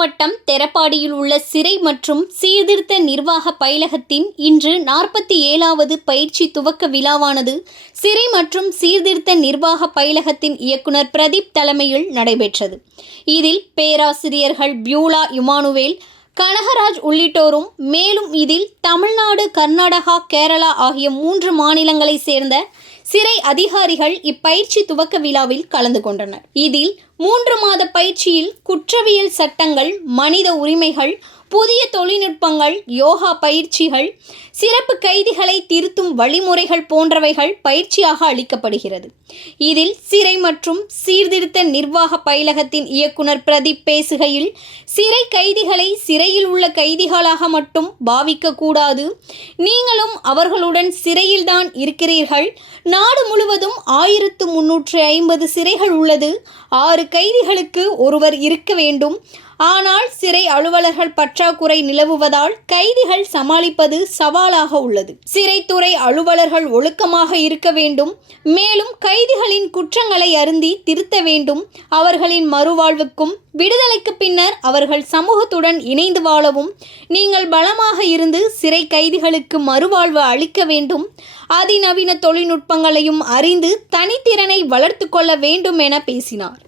மாவட்டம் தெரப்பாடியில் உள்ள சிறை மற்றும் சீர்திருத்த நிர்வாக பயிலகத்தின் இன்று 47வது பயிற்சி துவக்க விழாவானது சிறை மற்றும் சீர்திருத்த நிர்வாக பயிலகத்தின் இயக்குனர் பிரதீப் தலைமையில் நடைபெற்றது. இதில் பேராசிரியர்கள் பியூலா இமானுவேல், கனகராஜ் உள்ளிட்டோரும், மேலும் இதில் தமிழ்நாடு, கர்நாடகா, கேரளா ஆகிய 3 மாநிலங்களை சேர்ந்த சிறை அதிகாரிகள் இப்பயிற்சி துவக்க விழாவில் கலந்து கொண்டனர். இதில் 3 மாத பயிற்சியில் குற்றவியல் சட்டங்கள், மனித உரிமைகள், புதிய தொழில்நுட்பங்கள், யோகா பயிற்சிகள், சிறப்பு கைதிகளை திருத்தும் வழிமுறைகள் போன்றவைகள் பயிற்சியாக அளிக்கப்படுகிறது. இதில் சிறை மற்றும் சீர்திருத்த நிர்வாக பயிலகத்தின் இயக்குனர் பிரதீப் பேசுகையில், சிறை கைதிகளை சிறையில் உள்ள கைதிகளாக மட்டும் பாவிக்க கூடாது. நீங்களும் அவர்களுடன் சிறையில்தான் இருக்கிறீர்கள். நாடு முழுவதும் 1350 சிறைகள் உள்ளது. 6 கைதிகளுக்கு ஒருவர் இருக்க வேண்டும். ஆனால் சிறை அலுவலர்கள் பற்றாக்குறை நிலவுவதால் கைதிகள் சமாளிப்பது சவாலாக உள்ளது. சிறைத்துறை அலுவலர்கள் ஒழுக்கமாக இருக்க வேண்டும். மேலும் கைதிகளின் குற்றங்களை அருந்தி திருத்த வேண்டும். அவர்களின் மறுவாழ்வுக்கும் விடுதலைக்கு பின்னர் அவர்கள் சமூகத்துடன் இணைந்து வாழவும் நீங்கள் பலமாக இருந்து சிறை கைதிகளுக்கு மறுவாழ்வு அளிக்க வேண்டும். அதிநவீன தொழில்நுட்பங்களையும் அறிந்து தனித்திறனை வளர்த்து கொள்ள வேண்டும் என பேசினார்.